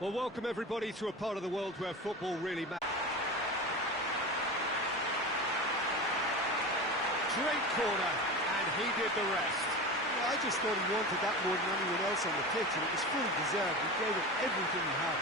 Well, welcome everybody to a part of the world where football really matters. Great corner, and he did the rest. Yeah, I just thought he wanted that more than anyone else on the pitch, and it was fully deserved. He gave it everything he had.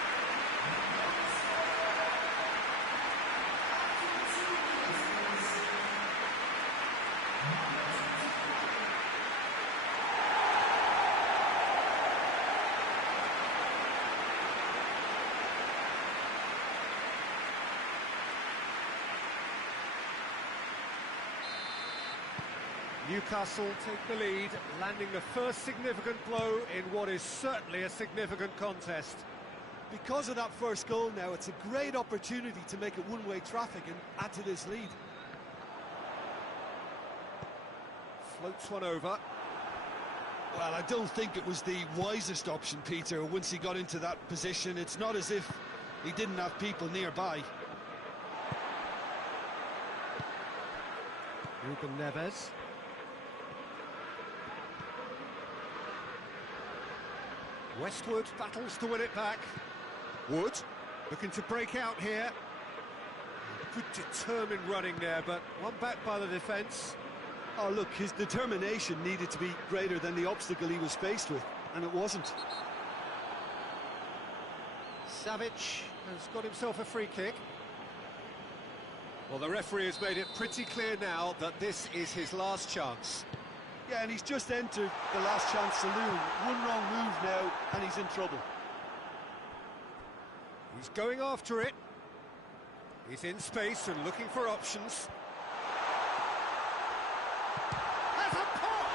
Newcastle take the lead, landing the first significant blow in what is certainly a significant contest. Because of that first goal now, it's a great opportunity to make it one-way traffic and add to this lead. Floats one over. Well, I don't think it was the wisest option, Peter, once he got into that position. It's not as if he didn't have people nearby. Ruben Neves. Westwood battles to win it back. Wood looking to break out here. Good determined running there, but one back by the defence. Oh, look, his determination needed to be greater than the obstacle he was faced with, and it wasn't. Savic has got himself a free kick. Well, the referee has made it pretty clear now that this is his last chance. Yeah, and he's just entered the last chance saloon. One wrong move now, and he's in trouble. He's going after it. He's in space and looking for options. There's a pop!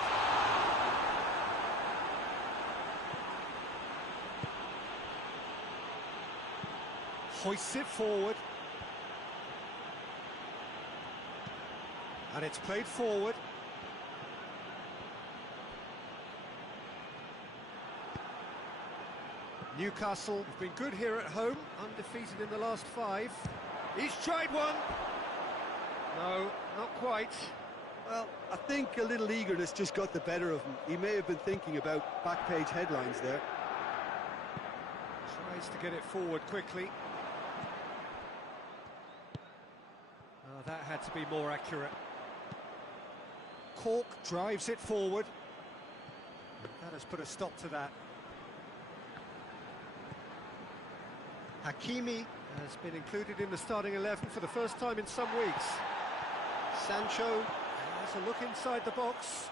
Hoists it forward. And it's played forward. Newcastle have been good here at home, undefeated in the last 5. He's tried one! No, not quite. Well, I think a little eagerness just got the better of him. He may have been thinking about back-page headlines there. Tries to get it forward quickly. Oh, that had to be more accurate. Cork drives it forward. That has put a stop to that. Hakimi has been included in the starting 11 for the first time in some weeks. Sancho has a look inside the box.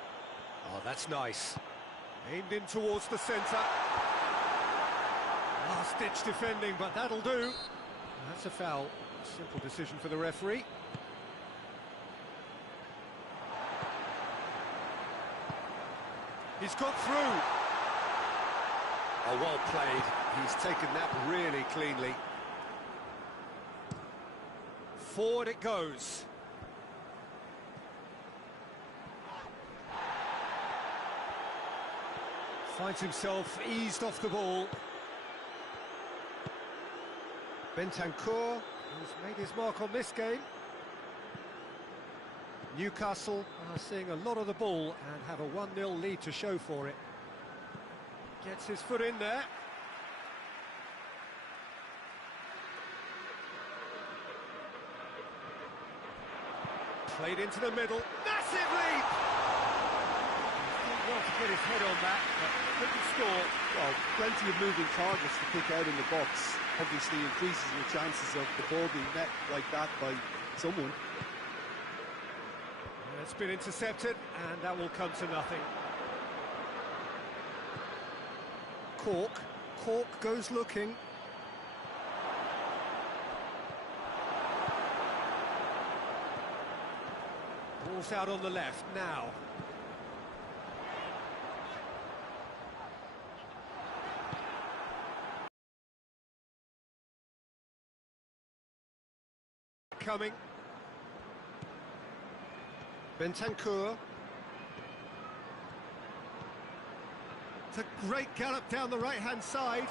Oh, that's nice. Aimed in towards the centre. Last-ditch defending, but that'll do. That's a foul. Simple decision for the referee. He's got through. Oh, well played. He's taken that really cleanly. Forward it goes. Finds himself eased off the ball. Bentancur, who's made his mark on this game. Newcastle are seeing a lot of the ball and have a 1-0 lead to show for it. Gets his foot in there. Played into the middle. Massive leap! Didn't want to get his head on that, but couldn't score. Well, plenty of moving targets to pick out in the box. Obviously increases the chances of the ball being met like that by someone. It's been intercepted, and that will come to nothing. Cork goes looking. Ball's out on the left now. Coming. Bentancur. It's a great gallop down the right-hand side.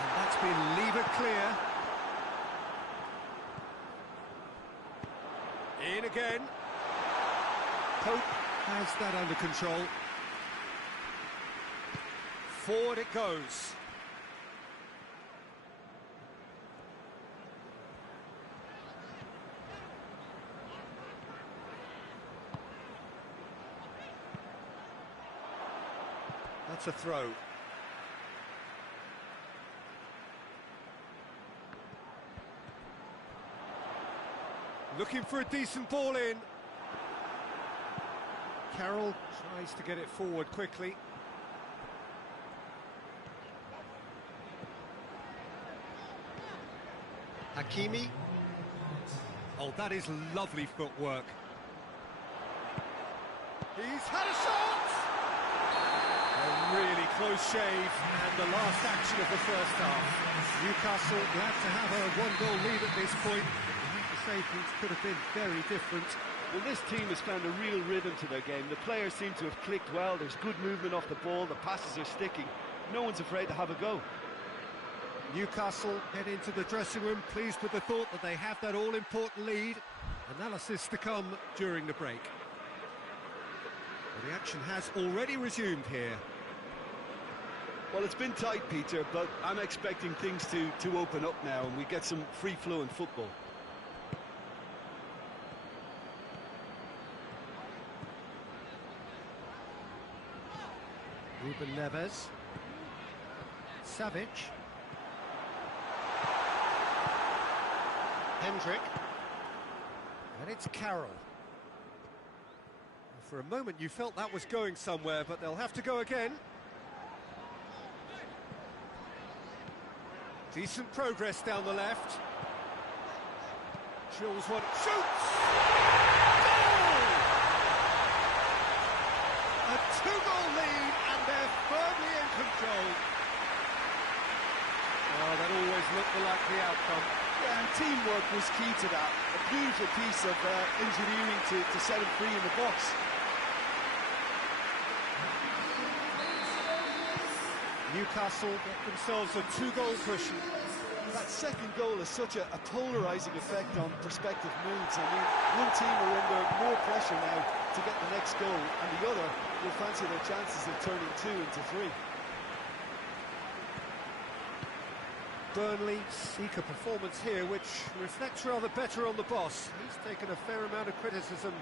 And that's been levered clear. In again. Pope has that under control. Forward it goes. That's a throw. Looking for a decent ball in. Carroll tries to get it forward quickly. Hakimi. Oh, that is lovely footwork. He's had a shot! A really close shave, and the last action of the first half. Newcastle glad to have a one-goal lead at this point. I have to say things could have been very different. Well, this team has found a real rhythm to their game. The players seem to have clicked well. There's good movement off the ball. The passes are sticking. No one's afraid to have a go. Newcastle head into the dressing room pleased with the thought that they have that all-important lead. Analysis to come during the break. Well, the action has already resumed here. Well, it's been tight, Peter, but I'm expecting things to open up now and we get some free-flowing football. Ruben Neves. Savic. Hendrick. And it's Carroll. For a moment you felt that was going somewhere, but they'll have to go again. Decent progress down the left. Drills one, shoots! Goal! A two-goal lead, and they're firmly in control. Oh, that always looked the likely outcome. Yeah, and teamwork was key to that. A beautiful piece of engineering to set him free in the box. Newcastle get themselves a two-goal cushion. That second goal has such a polarising effect on prospective moods. I mean, one team are under more pressure now to get the next goal, and the other will fancy their chances of turning 2 into 3. Burnley seek a performance here which reflects rather better on the boss. He's taken a fair amount of criticism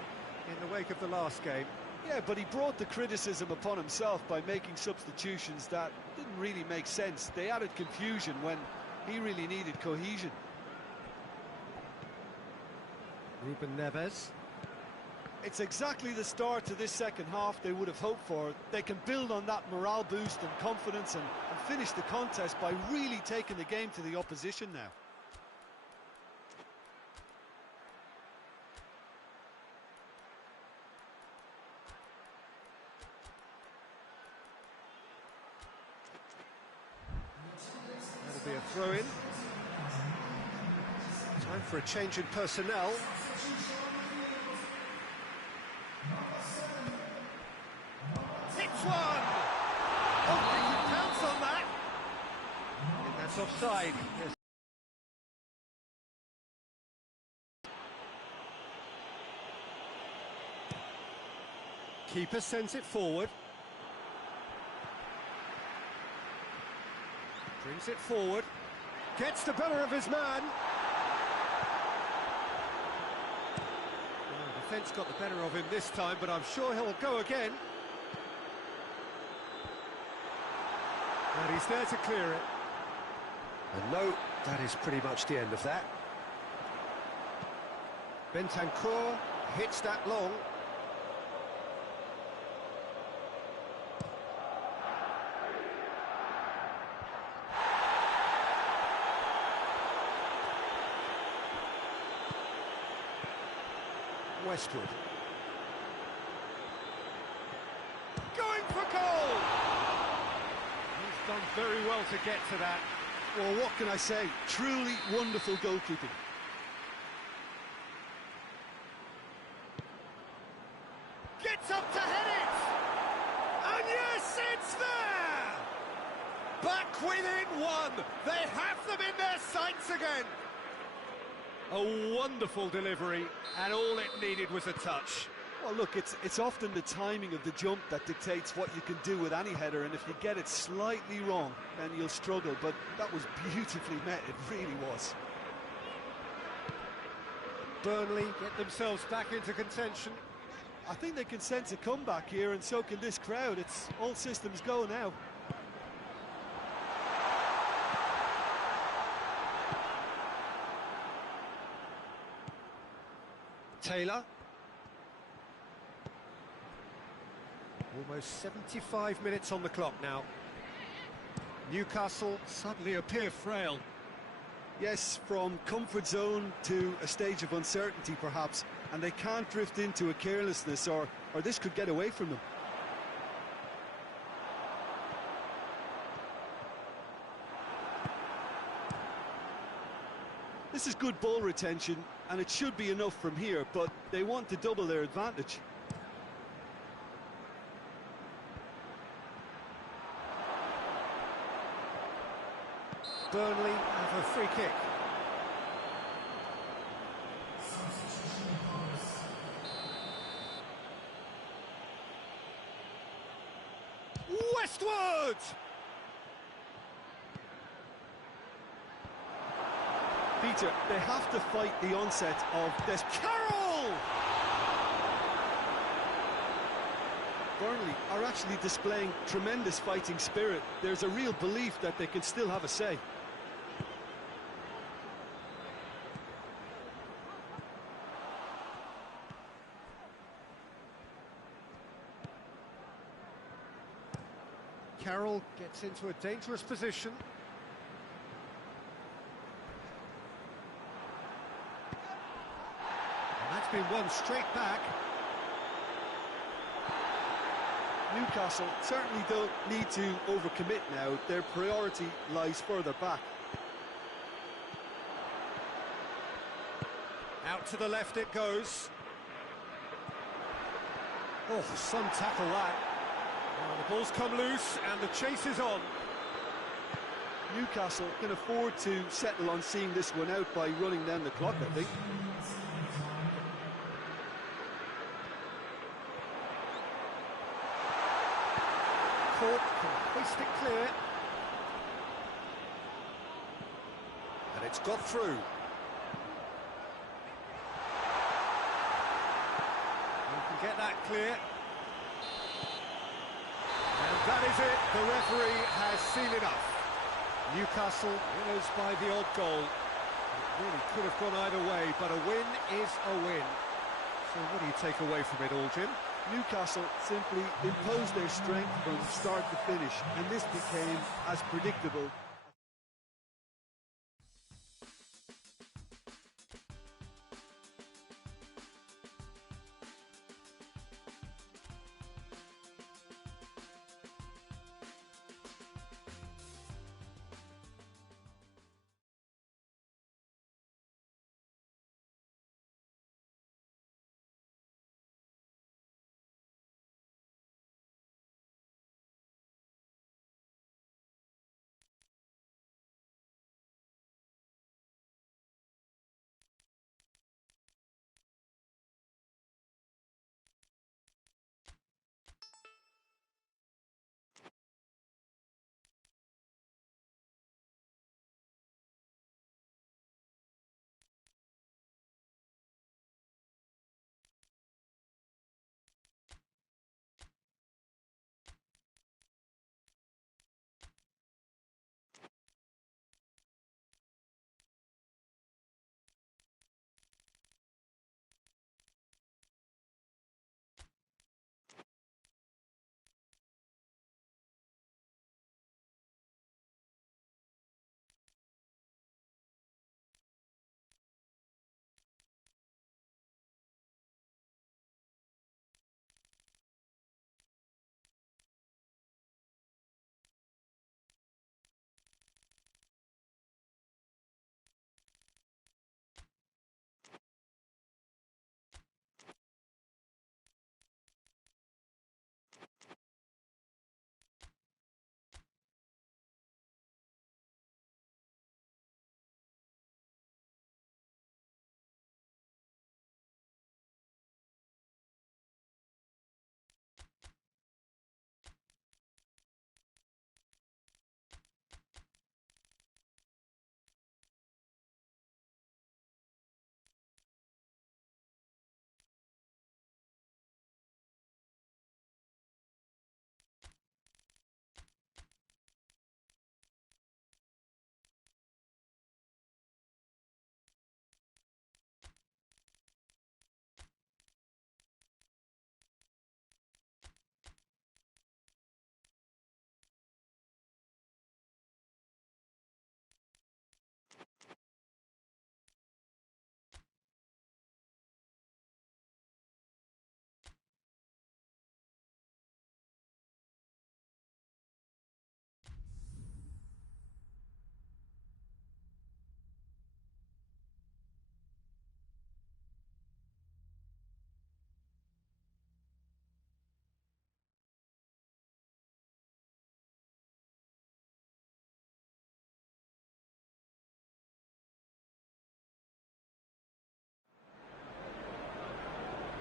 in the wake of the last game. Yeah, but he brought the criticism upon himself by making substitutions that didn't really make sense. They added confusion when he really needed cohesion. Ruben Neves. It's exactly the start to this second half they would have hoped for. They can build on that morale boost and confidence and finish the contest by really taking the game to the opposition now. That'll be a throw-in. Time for a change in personnel. Hits one! Oh, they can pounce on that! And that's offside. Yes. Keeper sends it forward. Brings it forward. Gets the better of his man. Well, the defence got the better of him this time, but I'm sure he'll go again. And he's there to clear it. And no, that is pretty much the end of that. Bentancur hits that long. Westwood. Going for goal! He's done very well to get to that. Well, what can I say? Truly wonderful goalkeeping. Gets up to head it! And yes, it's there! Back within one! They have them in their sights again! A wonderful delivery, and all it needed was a touch. Well, look, it's often the timing of the jump that dictates what you can do with any header, and if you get it slightly wrong, then you'll struggle. But that was beautifully met, it really was. Burnley get themselves back into contention. I think they can sense a comeback here, and so can this crowd. It's all systems go now. Taylor. Almost 75 minutes on the clock now. Newcastle suddenly appear frail. Yes, from comfort zone to a stage of uncertainty perhaps, and they can't drift into a carelessness or this could get away from them. This is good ball retention, and it should be enough from here, but they want to double their advantage. Burnley have a free kick. Westward! Peter, they have to fight the onset of this. Carroll! Burnley are actually displaying tremendous fighting spirit. There's a real belief that they can still have a say. Carroll gets into a dangerous position. And that's been won straight back. Newcastle certainly don't need to overcommit now. Their priority lies further back. Out to the left it goes. Oh, some tackle that. Oh, the ball's come loose and the chase is on. Newcastle can afford to settle on seeing this one out by running down the clock, I think. Cork can hoist it clear. And it's got through. You can get that clear. And that is it. The referee has seen enough. Newcastle winners by the odd goal. It really could have gone either way, but a win is a win. So what do you take away from it all, Jim? Newcastle simply imposed their strength from start to finish, and this became as predictable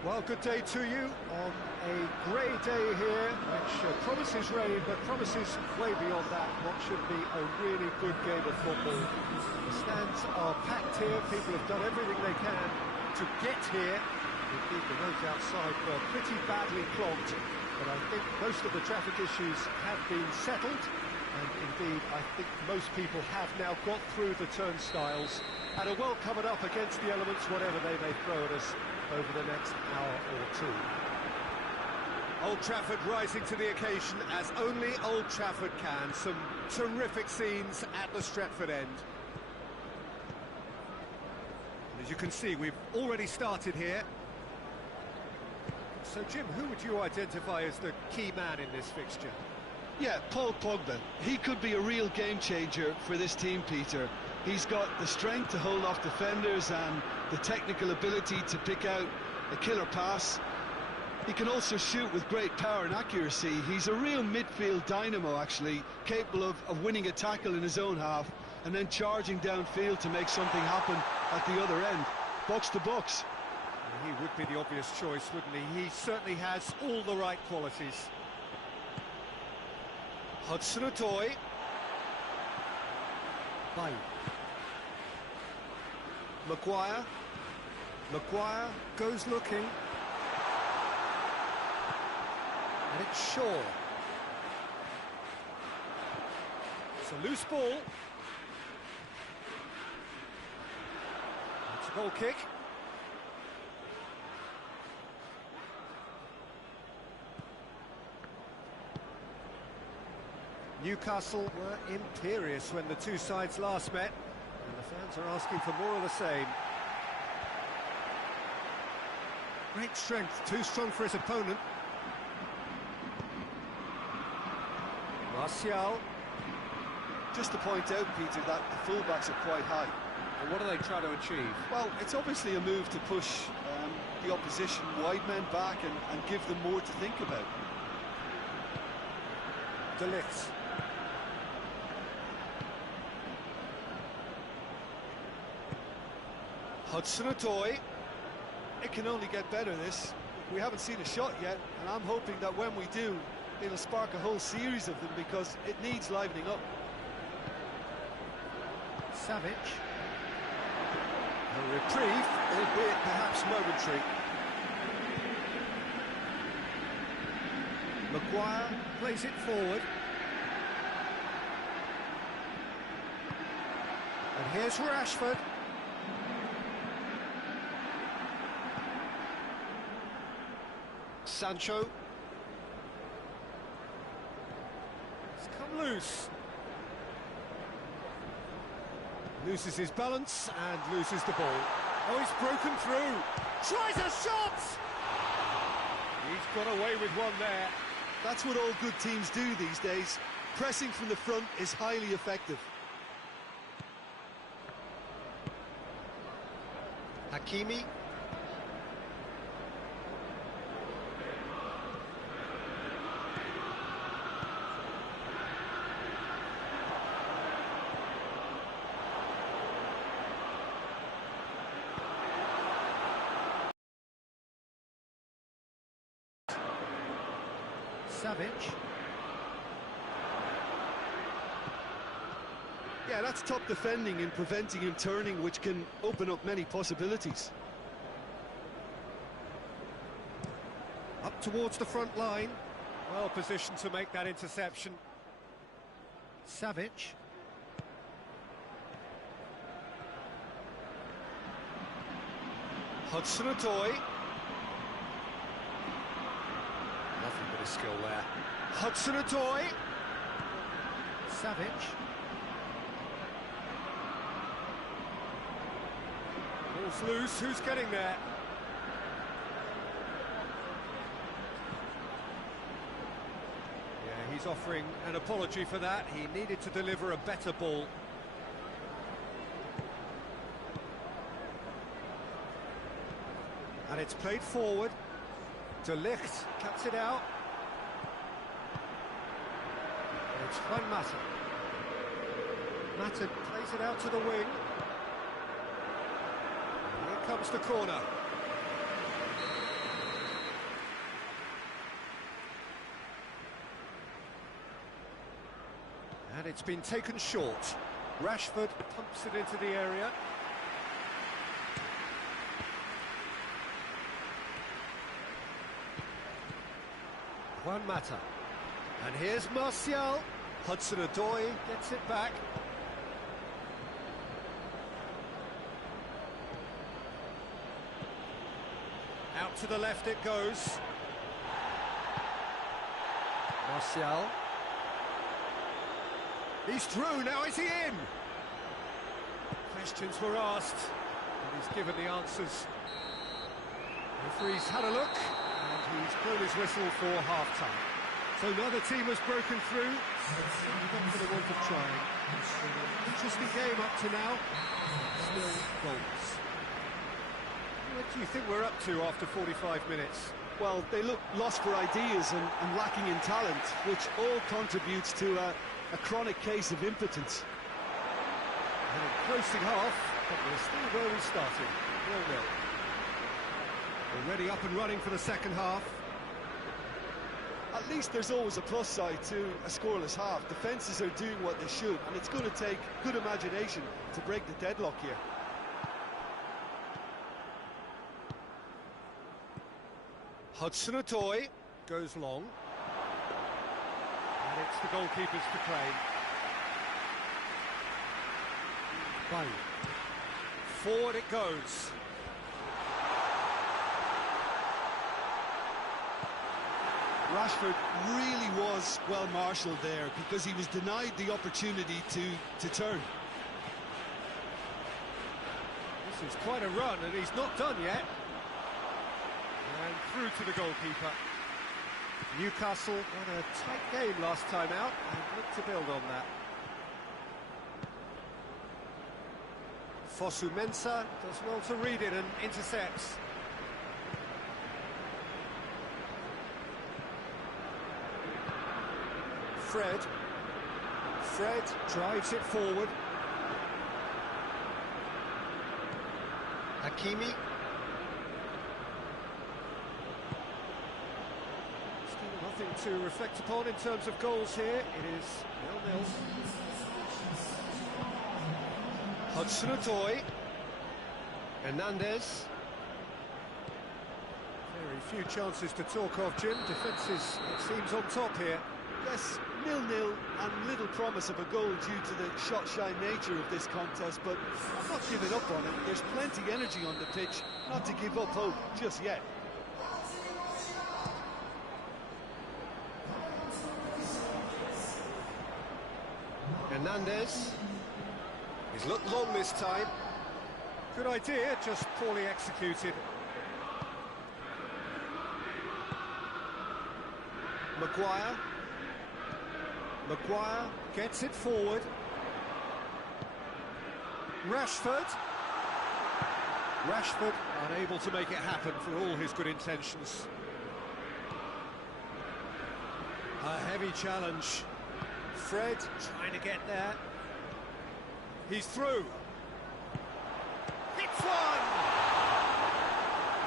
Well, good day to you on a grey day here, which promises rain, but promises way beyond that what should be a really good game of football. The stands are packed here, people have done everything they can to get here. Indeed, the roads outside were pretty badly clogged, but I think most of the traffic issues have been settled, and indeed, I think most people have now got through the turnstiles and are well covered up against the elements, whatever they may throw at us over the next hour or two. Old Trafford rising to the occasion as only Old Trafford can. Some terrific scenes at the Stretford end. And as you can see, we've already started here. So, Jim, who would you identify as the key man in this fixture? Yeah, Paul Pogba. He could be a real game changer for this team, Peter. He's got the strength to hold off defenders and the technical ability to pick out a killer pass. He can also shoot with great power and accuracy. He's a real midfield dynamo, actually, capable of winning a tackle in his own half and then charging downfield to make something happen at the other end. Box to box. He would be the obvious choice, wouldn't he? He certainly has all the right qualities. Hudson-Odoi. Bye. Maguire. Maguire goes looking. And it's Shaw. It's a loose ball. It's a goal kick. Newcastle were imperious when the two sides last met, and the fans are asking for more of the same. Great strength, too strong for his opponent. Martial. Just to point out, Peter, that the fullbacks are quite high. And what are they trying to achieve? Well, it's obviously a move to push the opposition wide men back and give them more to think about. De Ligt. Hudson-Odoi. It can only get better, this. We haven't seen a shot yet, and I'm hoping that when we do, it'll spark a whole series of them, because it needs livening up. Savic. A reprieve, albeit perhaps momentary. Maguire plays it forward. And here's Rashford. Sancho. It's come loose. Loses his balance and loses the ball. Oh, he's broken through. Tries a shot! He's got away with one there. That's what all good teams do these days. Pressing from the front is highly effective. Hakimi. Savic. Yeah, that's top defending and preventing him turning, which can open up many possibilities. Up towards the front line. Well positioned to make that interception. Savic. Hudson-Odoi. Nothing but a skill there. Hudson-Odoi. Savic. Ball's loose, who's getting there? Yeah, he's offering an apology for that. He needed to deliver a better ball. And it's played forward. De Ligt cuts it out. And it's Juan Mata. Mata plays it out to the wing. Here comes the corner. it's been taken short. Rashford pumps it into the area. Juan Mata. And here's Martial. Hudson-Odoi gets it back. Out to the left it goes. Martial. He's through, now is he in? Questions were asked, and he's given the answers. The referee's had a look, and he's blown his whistle for half-time. So neither team has broken through, not for the want of trying. Interesting game up to now, still goals. What do you think we're up to after 45 minutes? Well, they look lost for ideas and lacking in talent, which all contributes to a chronic case of impotence. And a closing half, but we're still where we started, 0-0. Already up and running for the second half. At least there's always a plus side to a scoreless half. Defences are doing what they should, and it's going to take good imagination to break the deadlock here. Hudson-Odoi goes long. And it's the goalkeepers to claim. Bang. Forward it goes. Rashford really was well marshalled there because he was denied the opportunity to turn. This is quite a run, and he's not done yet. And through to the goalkeeper. Newcastle won a tight game last time out and look to build on that. Fosu Mensah does well to read it and intercepts. Fred drives it forward. Hakimi. Still nothing to reflect upon in terms of goals here. It is 0-0. Hudson-Odoi. Hernandez. Very few chances to talk of, Jim. Defences, it seems, on top here. Yes, 0-0 and little promise of a goal due to the shot-shy nature of this contest, but I'm not giving up on it. There's plenty energy on the pitch, not to give up hope just yet. Hernandez. He's looked long this time. Good idea, just poorly executed. Maguire gets it forward. Rashford unable to make it happen for all his good intentions. A heavy challenge. Fred trying to get there. He's through. It's one!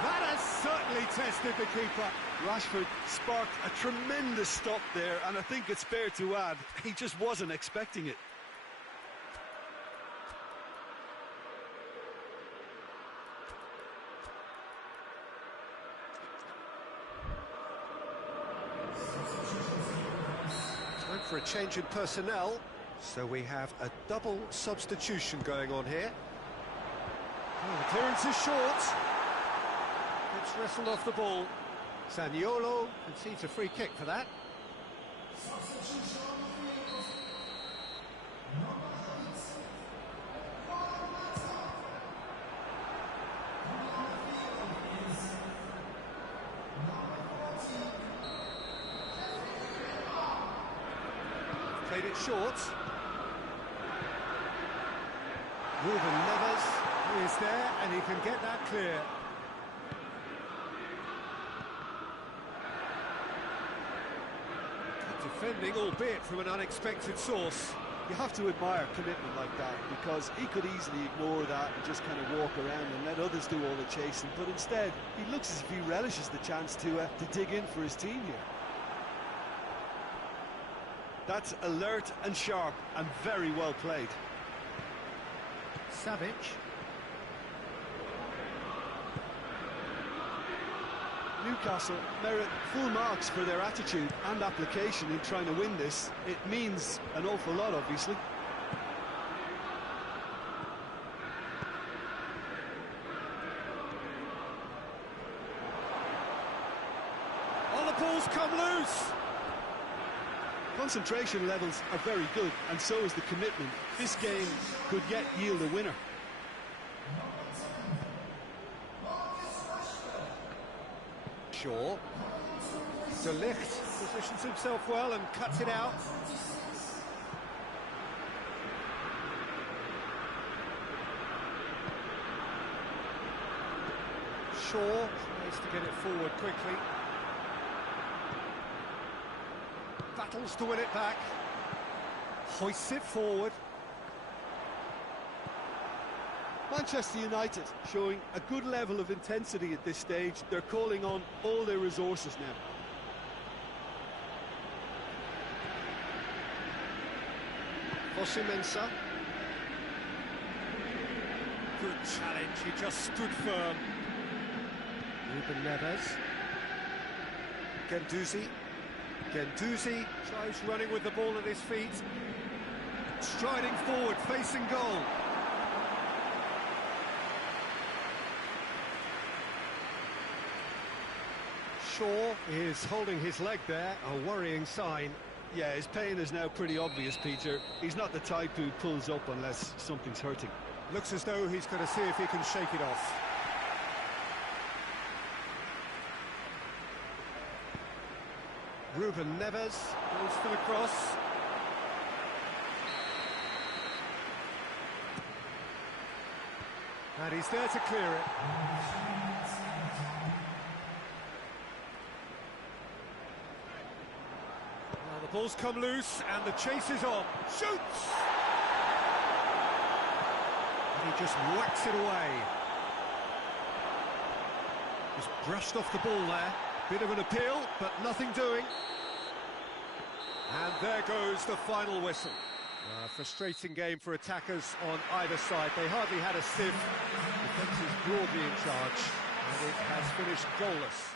That has certainly tested the keeper. Rashford sparked a tremendous stop there, and I think it's fair to add, he just wasn't expecting it. Time for a change in personnel, so we have a double substitution going on here. Oh, the clearance is short. It's wrestled off the ball. Zaniolo concedes a free kick for that. Played it short. Ruben Neves is there, and he can get that clear. Defending, albeit from an unexpected source. You have to admire commitment like that, because he could easily ignore that and just kind of walk around and let others do all the chasing, but instead he looks as if he relishes the chance to dig in for his team here. That's alert and sharp and very well played. Savic. Newcastle merit full marks for their attitude and application in trying to win this. It means an awful lot, obviously. Oh, the ball's come loose! Concentration levels are very good, and so is the commitment. This game could yet yield a winner. Shaw. De Ligt positions himself well and cuts it out. Shaw tries to get it forward quickly. Battles to win it back. Hoists it forward. Manchester United showing a good level of intensity at this stage. They're calling on all their resources now. Fosu-Mensah. Good challenge, he just stood firm. Ruben Neves. Guendouzi. Guendouzi tries running with the ball at his feet. Striding forward, facing goal. Shaw is holding his leg there, a worrying sign. Yeah, his pain is now pretty obvious, Peter. He's not the type who pulls up unless something's hurting. Looks as though he's going to see if he can shake it off. Ruben Neves goes for the cross. And he's there to clear it. Well, the ball's come loose and the chase is on. Shoots! And he just whacks it away. Just brushed off the ball there. Bit of an appeal, but nothing doing. And there goes the final whistle. A frustrating game for attackers on either side. They hardly had a sniff. Defence is broadly in charge, and it has finished goalless.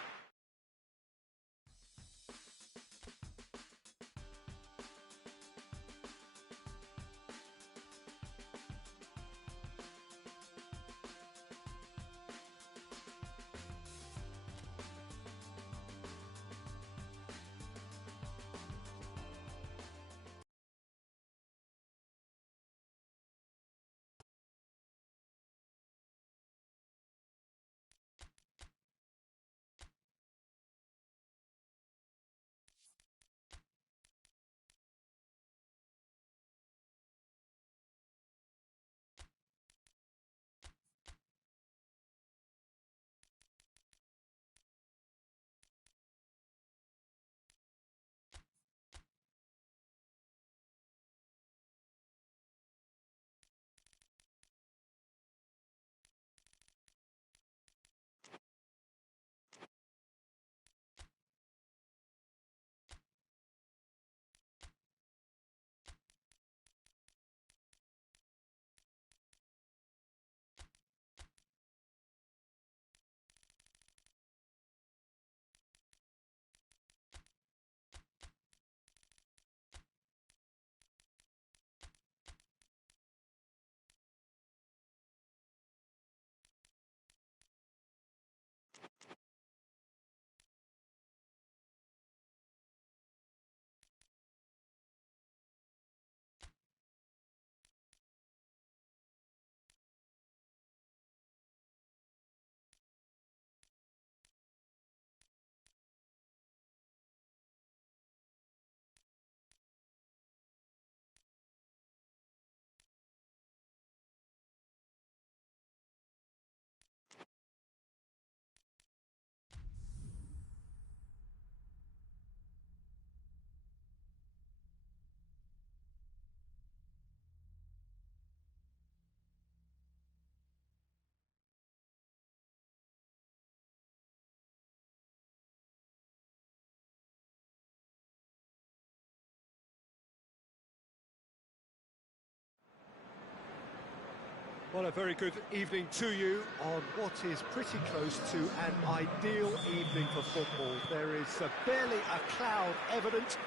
Well, a very good evening to you on what is pretty close to an ideal evening for football. There is barely a cloud evident.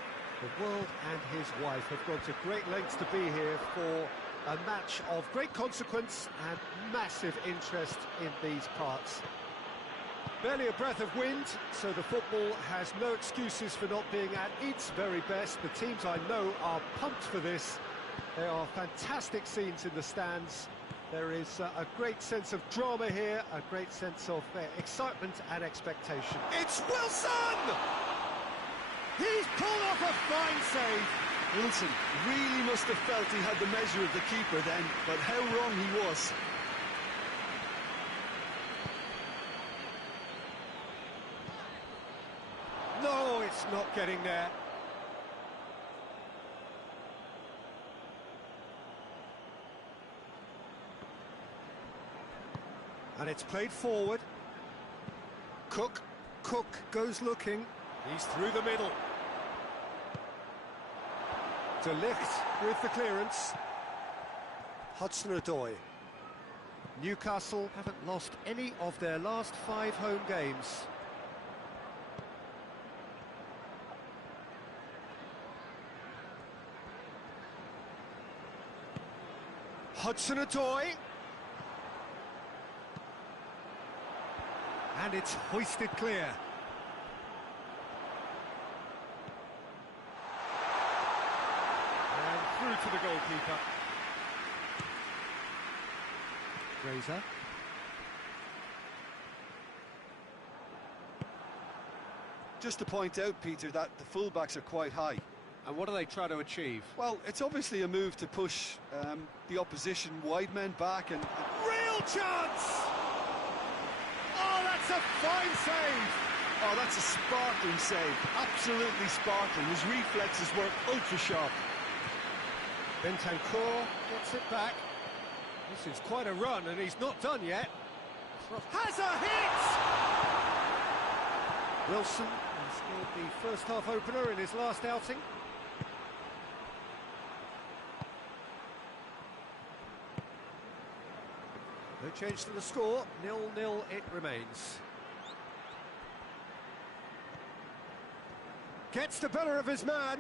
The world and his wife have gone to great lengths to be here for a match of great consequence and massive interest in these parts. Barely a breath of wind, so the football has no excuses for not being at its very best. The teams I know are pumped for this. There are fantastic scenes in the stands. There is a great sense of drama here, a great sense of excitement and expectation. It's Wilson! He's pulled off a fine save. Wilson really must have felt he had the measure of the keeper then, but how wrong he was. No, it's not getting there. And it's played forward. Cook goes looking. He's through the middle. De Ligt with the clearance. Hudson-Odoi. Newcastle haven't lost any of their last 5 home games. Hudson-Odoi. And it's hoisted clear. And through to the goalkeeper. Razor. Just to point out, Peter, that the fullbacks are quite high. And what do they try to achieve? Well, it's obviously a move to push the opposition wide men back and... Real chance! Oh, that's a fine save! Oh, that's a sparkling save. Absolutely sparkling. His reflexes were ultra-sharp. Bentancur gets it back. This is quite a run, and he's not done yet. Has a hit! Wilson has scored the first half opener in his last outing. No change to the score, 0-0 it remains. Gets the better of his man.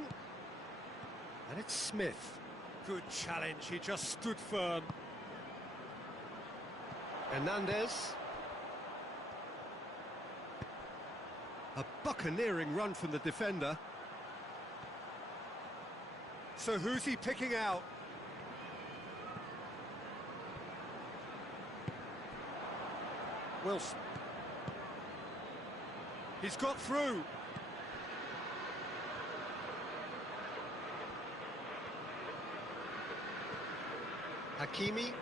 And it's Smith. Good challenge, he just stood firm. Hernandez. A buccaneering run from the defender. So who's he picking out? Wilson. He's got through. Hakimi.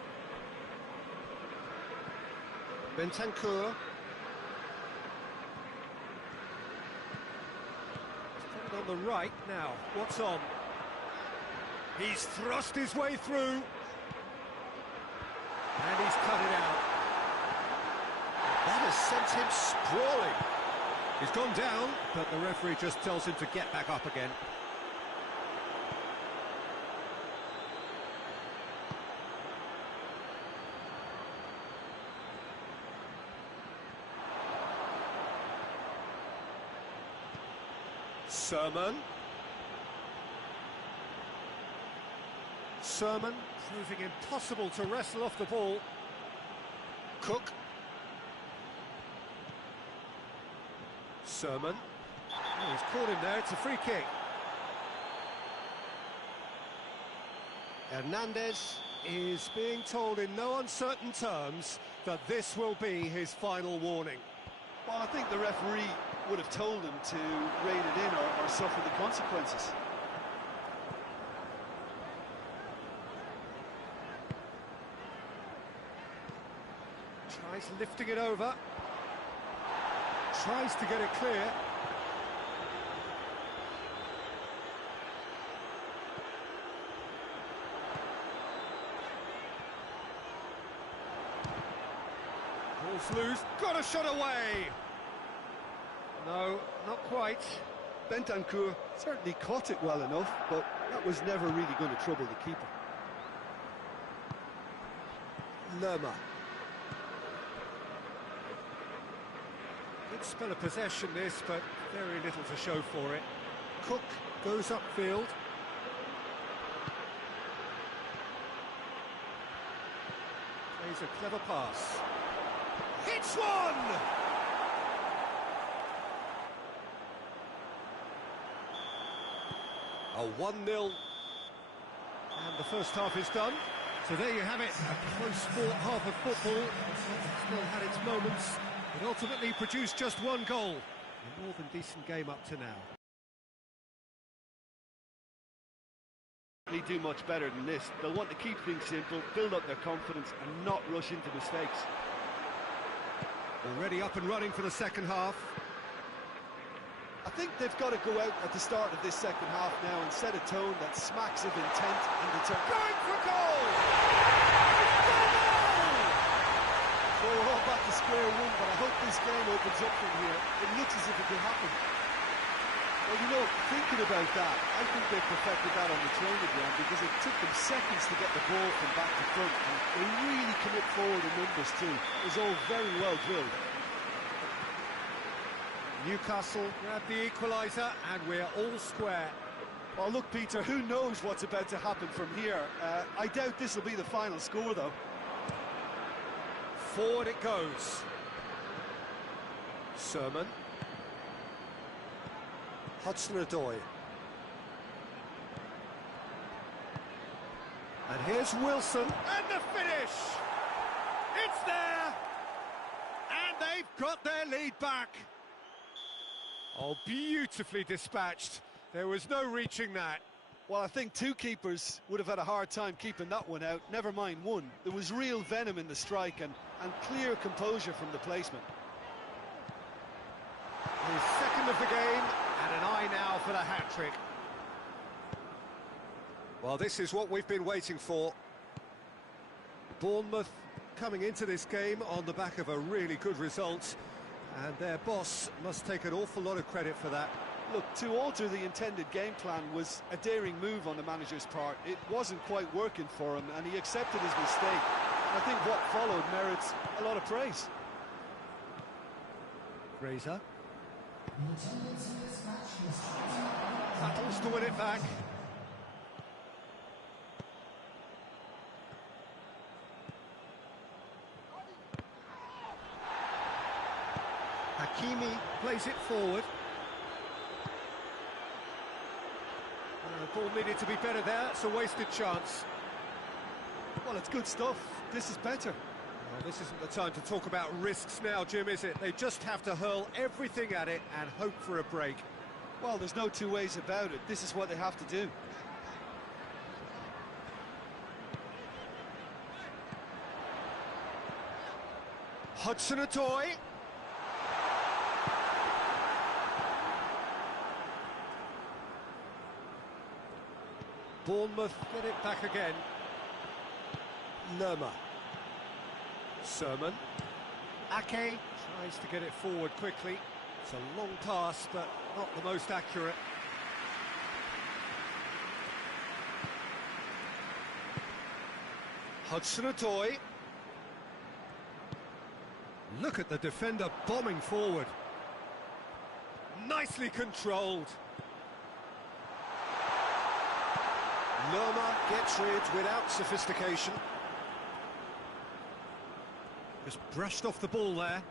Bentancur. He's coming on the right now. What's on? He's thrust his way through. And he's cut it out. That has sent him sprawling. He's gone down, but the referee just tells him to get back up again. Sermon proving impossible to wrestle off the ball. Cook. Sermon. Oh, he's caught him there, it's a free kick. Hernandez is being told in no uncertain terms that this will be his final warning. Well, I think the referee would have told him to rein it in or suffer the consequences. Tries lifting it over. Tries to get it clear. Ball's loose, got a shot away! No, not quite. Bentancur certainly caught it well enough, but that was never really going to trouble the keeper. Lerma. Good spell of possession this, but very little to show for it. Cook goes upfield. Plays a clever pass. Hits one! A 1-0. And the first half is done. So there you have it, a close-fought half of football. Still had its moments, but ultimately produced just one goal. A more than decent game up to now. They do much better than this. They'll want to keep things simple, build up their confidence and not rush into mistakes. Already up and running for the second half. I think they've got to go out at the start of this second half now and set a tone that smacks of intent and determination. Going for goal! So we're all back to square one, but I hope this game opens up from here. It looks as if it could happen. Well, you know, thinking about that, I think they perfected that on the training ground because it took them seconds to get the ball from back to front, and they really commit forward in numbers too. It was all very well drilled. Newcastle grab the equaliser and we're all square. Well, look, Peter, who knows what's about to happen from here? I doubt this will be the final score, though. Forward it goes. Sermon. Hudson-Odoi. And here's Wilson. And the finish! It's there! And they've got their lead back. Oh, beautifully dispatched. There was no reaching that. Well, I think two keepers would have had a hard time keeping that one out, never mind one. There was real venom in the strike and clear composure from the placement. His second of the game, and an eye now for the hat-trick. Well, this is what we've been waiting for. Bournemouth coming into this game on the back of a really good result. And their boss must take an awful lot of credit for that. Look, to alter the intended game plan was a daring move on the manager's part. It wasn't quite working for him, and he accepted his mistake. And I think what followed merits a lot of praise. Grazer. Battles to win it back. Hakimi plays it forward. The ball needed to be better there. It's a wasted chance. Well, it's good stuff. This is better. Well, this isn't the time to talk about risks now, Jim, is it? They just have to hurl everything at it and hope for a break. Well, there's no two ways about it. This is what they have to do. Hudson-Odoi. Bournemouth get it back again. Lerma. Sermon. Ake tries to get it forward quickly. It's a long pass, but not the most accurate. Hudson-Odoi. Look at the defender bombing forward. Nicely controlled. Lerma gets rid without sophistication. Just brushed off the ball there.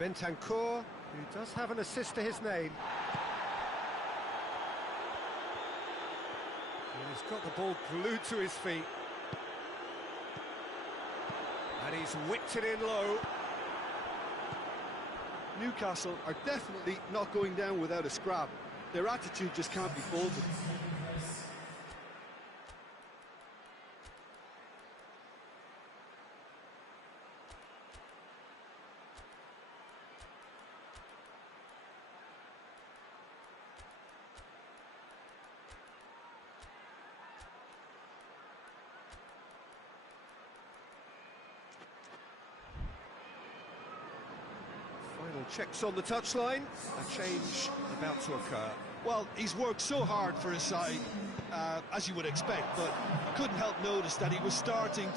Bentancur, who does have an assist to his name. He's got the ball glued to his feet. And he's whipped it in low. Newcastle are definitely not going down without a scrap. Their attitude just can't be faulted. Final checks on the touchline. A change about to occur. Well, he's worked so hard for his side. as you would expect, but couldn't help notice that he was starting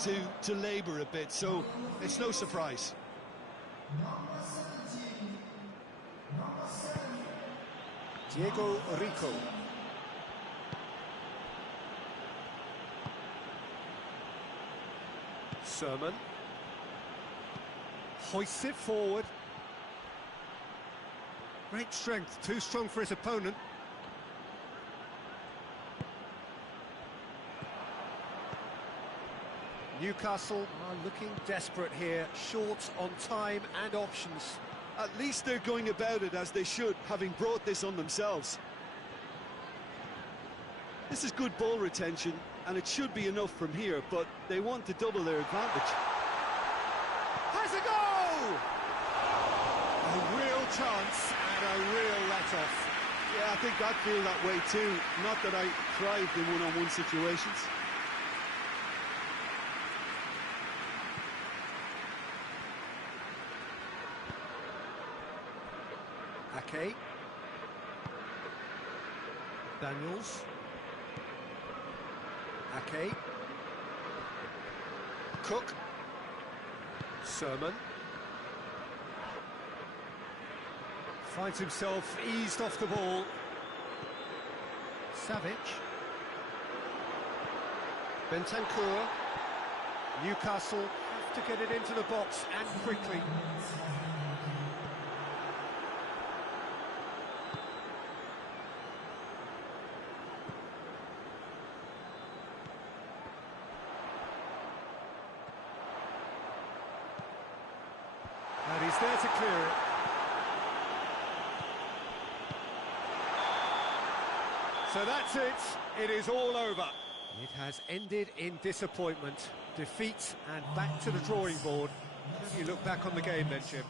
to labour a bit, so it's no surprise. Diego Rico. Sermon. Hoists it forward. Great strength, too strong for his opponent. Newcastle are looking desperate here, short on time and options. At least they're going about it as they should, having brought this on themselves. This is good ball retention, and it should be enough from here, but they want to double their advantage. Has a goal! A real chance and a real let-off. Yeah, I think I'd feel that way too. Not that I thrived in one-on-one situations. Ake. Daniels. Ake. Cook. Sermon. Finds himself eased off the ball. Savic. Bentancur. Newcastle have to get it into the box and quickly. And he's there to clear it. So that's it. It is all over. It has ended in disappointment, defeat, and back to the drawing board. How do you look back on the game then, Jim?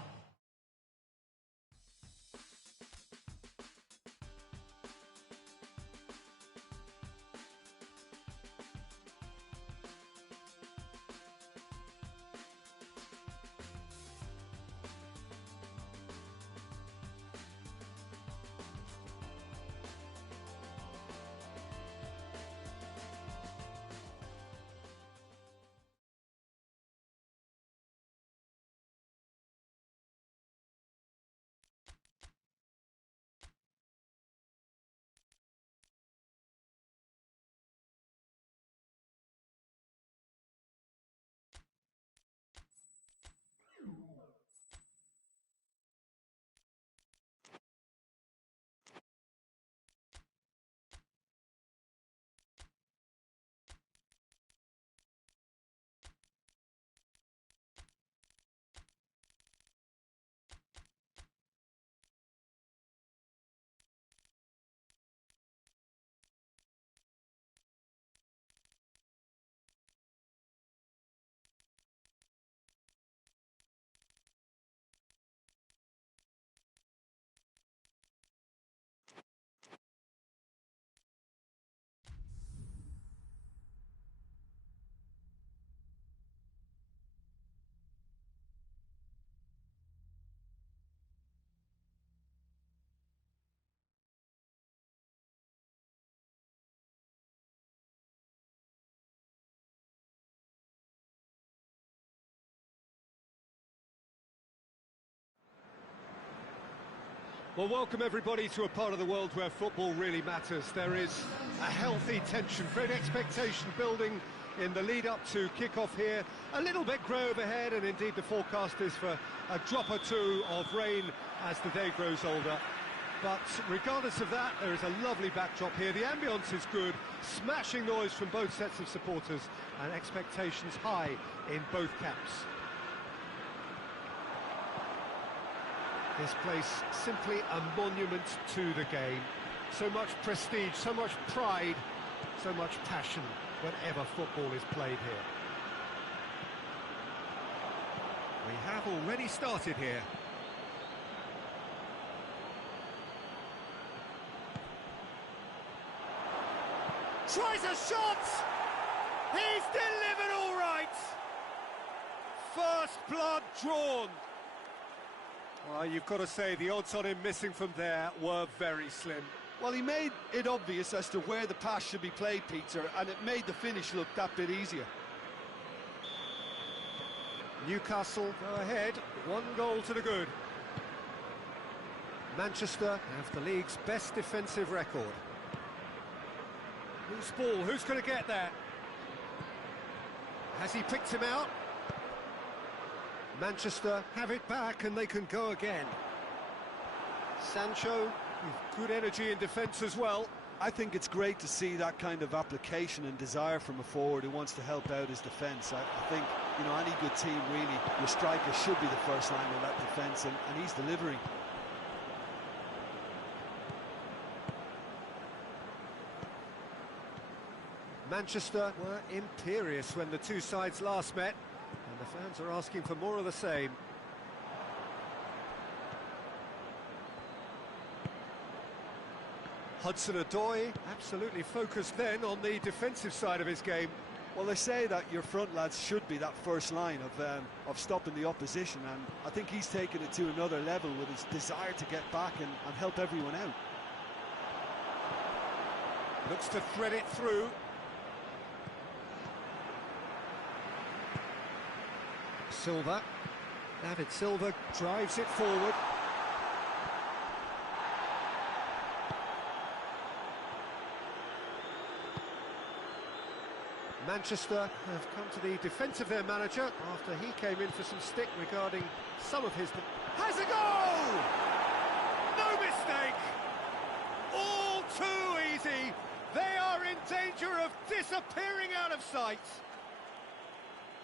Well, welcome everybody to a part of the world where football really matters. There is a healthy tension, great expectation building in the lead up to kick-off here. A little bit grey overhead, and indeed the forecast is for a drop or two of rain as the day grows older. But regardless of that, there is a lovely backdrop here. The ambience is good, smashing noise from both sets of supporters, and expectations high in both camps. This place simply a monument to the game. So much prestige, so much pride, so much passion whenever football is played here. We have already started here. Tries a shot! He's delivered all right! First blood drawn. Well, you've got to say the odds on him missing from there were very slim. Well, he made it obvious as to where the pass should be played, Peter, and it made the finish look that bit easier. Newcastle go ahead, 1 goal to the good. Manchester have the league's best defensive record. Loose ball, who's going to get that? Has he picked him out? Manchester have it back and they can go again. Sancho with good energy in defence as well. I think it's great to see that kind of application and desire from a forward who wants to help out his defence. I think, you know, any good team really, your striker should be the first line of that defence, and he's delivering. Manchester were imperious when the two sides last met, and the fans are asking for more of the same. Hudson-Odoi absolutely focused then on the defensive side of his game. Well, they say that your front lads should be that first line of stopping the opposition, and I think he's taken it to another level with his desire to get back and help everyone out. Looks to thread it through. Silva. David Silva drives it forward. Manchester have come to the defence of their manager after he came in for some stick regarding some of his... Has a goal! No mistake! All too easy! They are in danger of disappearing out of sight!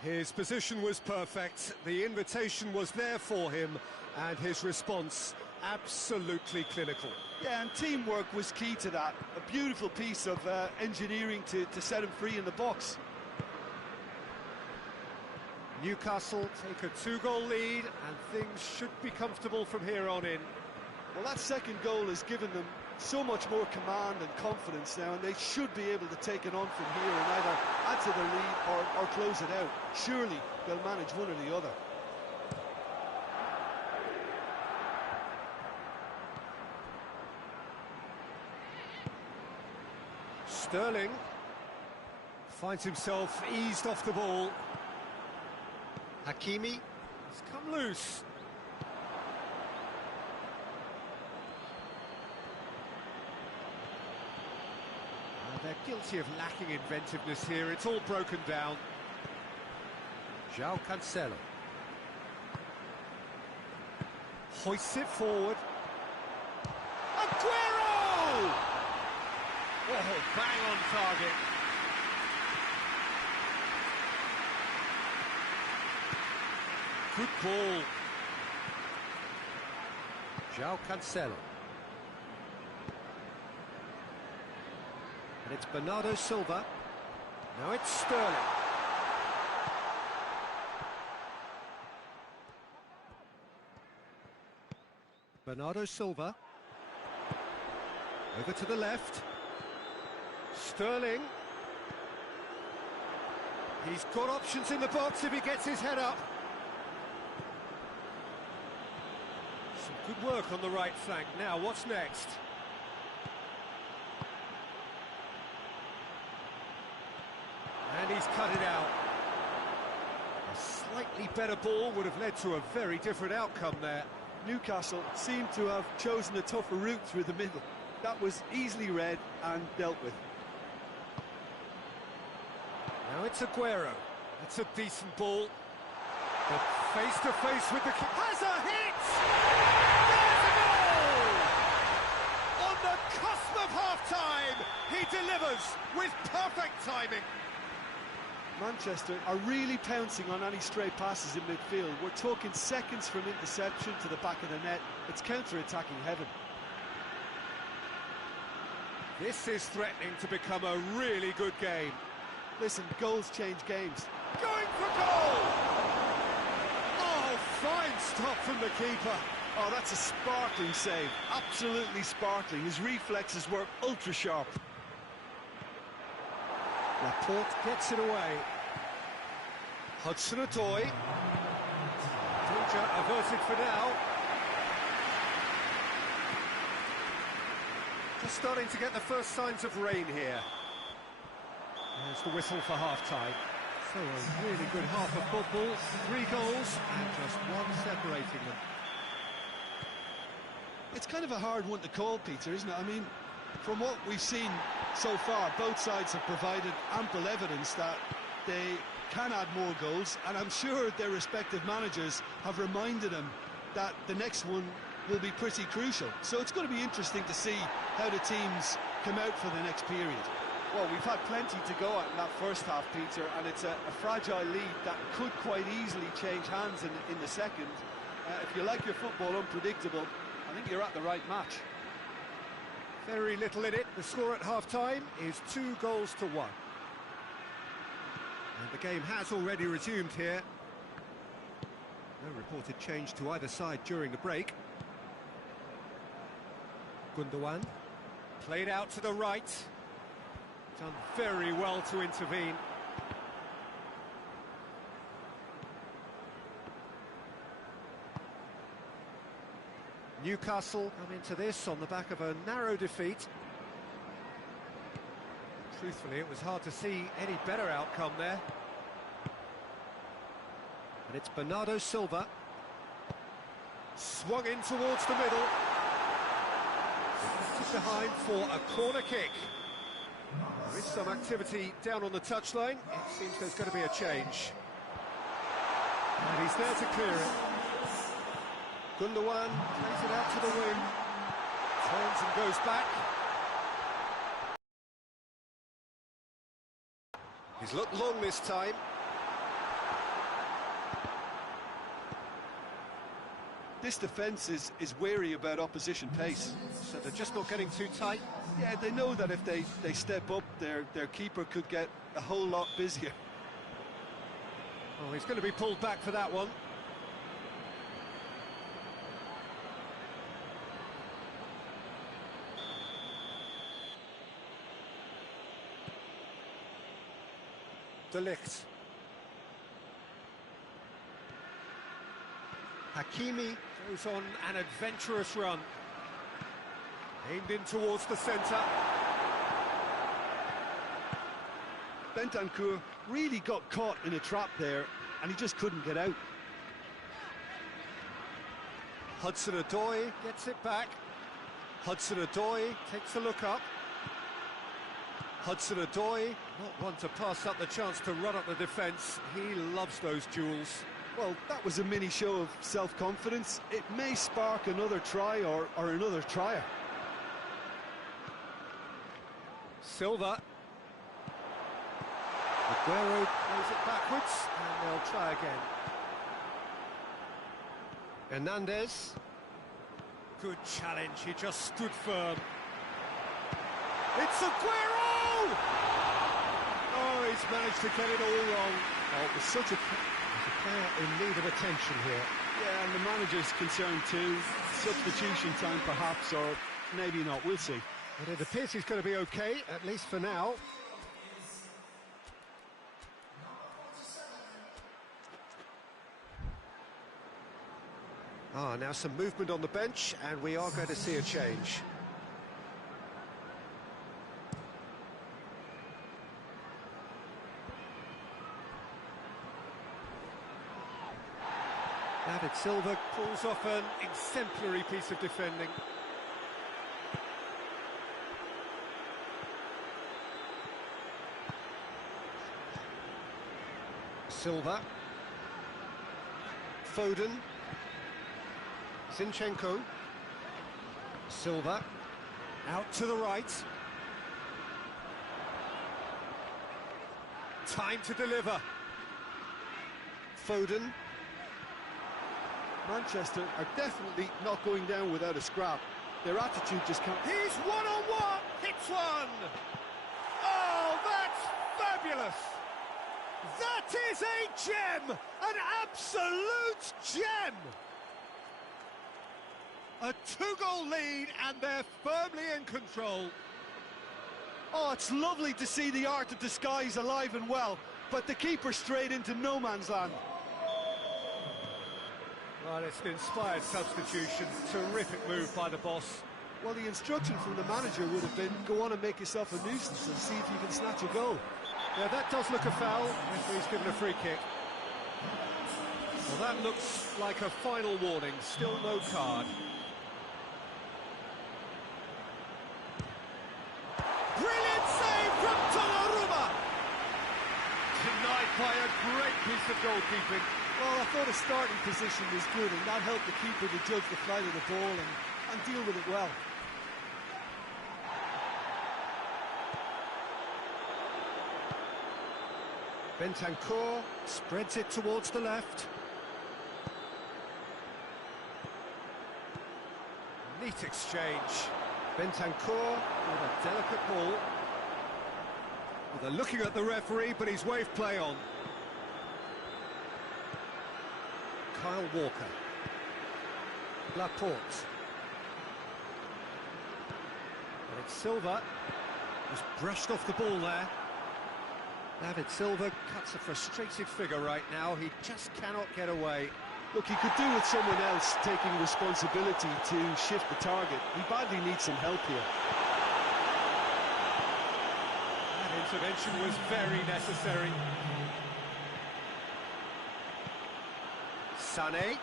His position was perfect, the invitation was there for him, and his response absolutely clinical. Yeah, and teamwork was key to that. A beautiful piece of engineering to set him free in the box. Newcastle take a 2-goal lead, and things should be comfortable from here on in. Well, that second goal has given them so much more command and confidence now, and they should be able to take it on from here and either add to their lead or close it out. Surely they'll manage one or the other. Sterling finds himself eased off the ball. Hakimi has come loose. They're guilty of lacking inventiveness here. It's all broken down. João Cancelo hoists it forward. Aguero! Oh, bang on target. Good ball. João Cancelo. And it's Bernardo Silva. Now it's Sterling. Bernardo Silva. Over to the left. Sterling. He's got options in the box if he gets his head up. Some good work on the right flank. Now, what's next? And he's cut it out. A slightly better ball would have led to a very different outcome there. Newcastle seemed to have chosen a tougher route through the middle. That was easily read and dealt with. Now it's Aguero. It's a decent ball. But face to face with the... Has a hit! There's a goal! On the cusp of half-time, he delivers with perfect timing. Manchester are really pouncing on any stray passes in midfield. We're talking seconds from interception to the back of the net. It's counter-attacking heaven. This is threatening to become a really good game. Listen, goals change games. Going for goal! Oh, fine stop from the keeper. Oh, that's a sparkling save. Absolutely sparkling. His reflexes were ultra-sharp. Laporte gets it away. Hudson-Odoi. Danger averted for now. Just starting to get the first signs of rain here. There's the whistle for half-time. So a really good half of football, 3 goals and just one separating them. It's kind of a hard one to call, Peter, isn't it? I mean, from what we've seen so far, both sides have provided ample evidence that they can add more goals, and I'm sure their respective managers have reminded them that the next one will be pretty crucial. So it's going to be interesting to see how the teams come out for the next period. Well, we've had plenty to go at in that first half, Peter, and it's a fragile lead that could quite easily change hands in the second. If you like your football unpredictable, I think you're at the right match. Very little in it. The score at half-time is 2 goals to 1. And the game has already resumed here. No reported change to either side during the break. Gundogan, played out to the right. Done very well to intervene. Newcastle come into this on the back of a narrow defeat. Truthfully, it was hard to see any better outcome there. And it's Bernardo Silva. Swung in towards the middle. Behind for a corner kick. There is some activity down on the touchline. It seems there's going to be a change. And he's there to clear it. Gundogan plays it out to the wing. Turns and goes back. He's looked long this time. This defence is wary about opposition pace. So they're just not getting too tight. Yeah, they know that if they step up, their keeper could get a whole lot busier. Oh, he's going to be pulled back for that one. De Ligt. Hakimi goes on an adventurous run. Aimed in towards the centre. Bentancur really got caught in a trap there, and he just couldn't get out. Hudson-Odoi gets it back. Hudson-Odoi takes a look up. Hudson-Odoi, not one to pass up the chance to run up the defence. He loves those duels. Well, that was a mini show of self-confidence. It may spark another try or another trier. Silva. Aguero plays it backwards, and they'll try again. Hernandez. Good challenge, he just stood firm. It's Aguero! Oh, he's managed to get it all wrong. Oh, it was such a player in need of attention here. Yeah, and the manager's concerned too. Substitution time perhaps, or maybe not, we'll see. But it appears he's going to be okay, at least for now. Now some movement on the bench, and we are going to see a change. David Silva pulls off an exemplary piece of defending. Silva. Foden. Zinchenko. Silva. Out to the right. Time to deliver. Foden. Manchester are definitely not going down without a scrap. Their attitude just can't... He's one-on-one! Hits one! Oh, that's fabulous! That is a gem! An absolute gem! A 2-goal lead, and they're firmly in control. Oh, it's lovely to see the art of disguise alive and well, but the keeper straight into no man's land. Well, it's an inspired substitution. Terrific move by the boss. Well, the instruction from the manager would have been, go on and make yourself a nuisance and see if you can snatch a goal. Yeah, that does look a foul. Referee's given a free kick. Well, that looks like a final warning. Still no card. Brilliant save from Donnarumma! Denied by a great piece of goalkeeping. Well, I thought his starting position was good, and that helped the keeper to judge the flight of the ball and deal with it well. Bentancur spreads it towards the left. Neat exchange. Bentancur with a delicate ball. Well, they're looking at the referee, but he's waved play on. Kyle Walker. Laporte. And it's Silva, who's brushed off the ball there. David Silva cuts a frustrated figure right now. He just cannot get away. Look, he could do with someone else taking responsibility to shift the target. He badly needs some help here. That intervention was very necessary. Sané,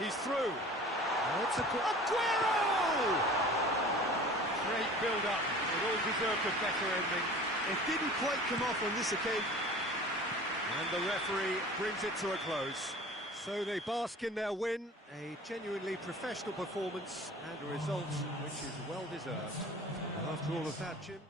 he's through. Oh, it's Aguero! Great build-up. It all deserved a better ending. It didn't quite come off on this occasion. And the referee brings it to a close. So they bask in their win, a genuinely professional performance and a result which is well deserved. And after all of that, Jim...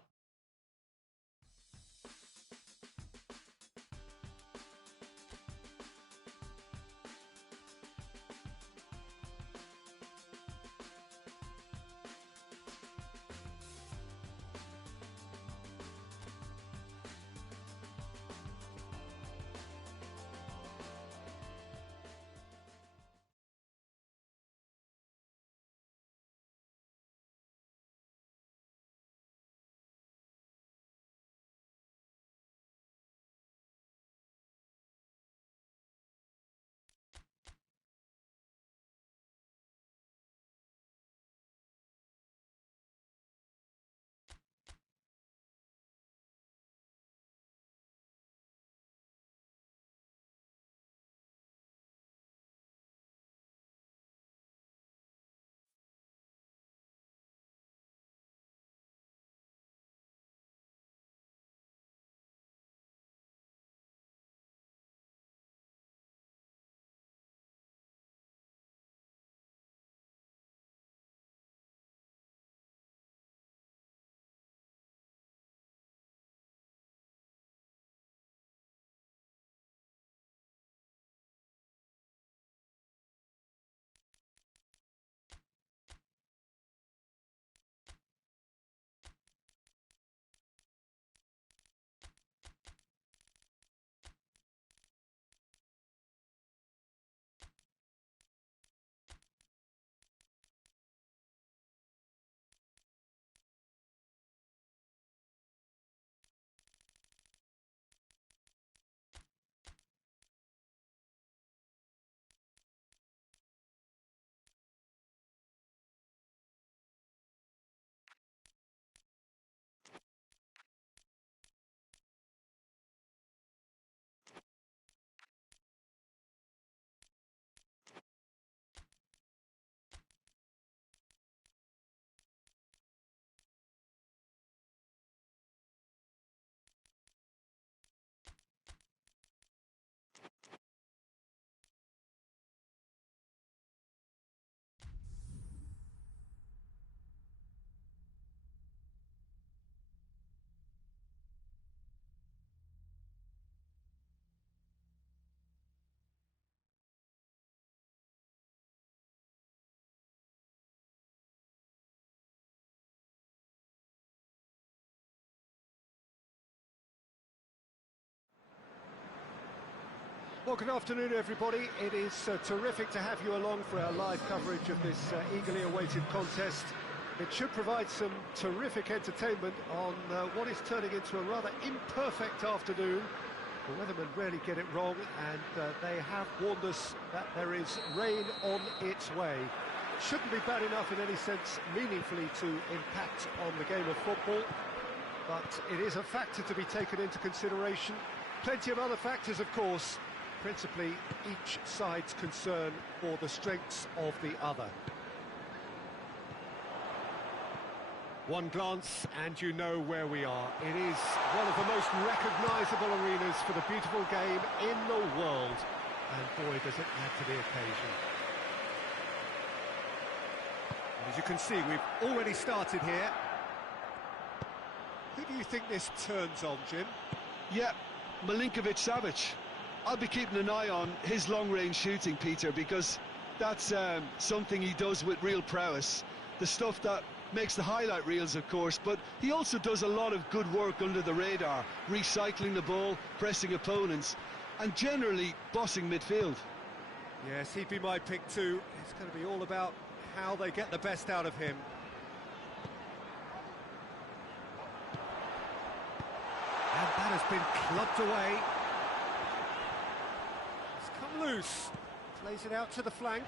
Well, good afternoon, everybody. It is terrific to have you along for our live coverage of this eagerly awaited contest. It should provide some terrific entertainment on what is turning into a rather imperfect afternoon. The weathermen rarely get it wrong, and they have warned us that there is rain on its way. shouldn't be bad enough in any sense meaningfully to impact on the game of football, but it is a factor to be taken into consideration. Plenty of other factors, of course, principally each side's concern for the strengths of the other. One glance and you know where we are. It is one of the most recognisable arenas for the beautiful game in the world, and boy does it add to the occasion. And as you can see, we've already started here. Who do you think this turns on, Jim? Yeah, Milinkovic-Savic. I'll be keeping an eye on his long-range shooting, Peter, because that's something he does with real prowess. The stuff that makes the highlight reels, of course, but he also does a lot of good work under the radar, recycling the ball, pressing opponents, and generally bossing midfield. Yes, he'd be my pick too. It's going to be all about how they get the best out of him. And that has been clubbed away. It's come loose. Plays it out to the flank.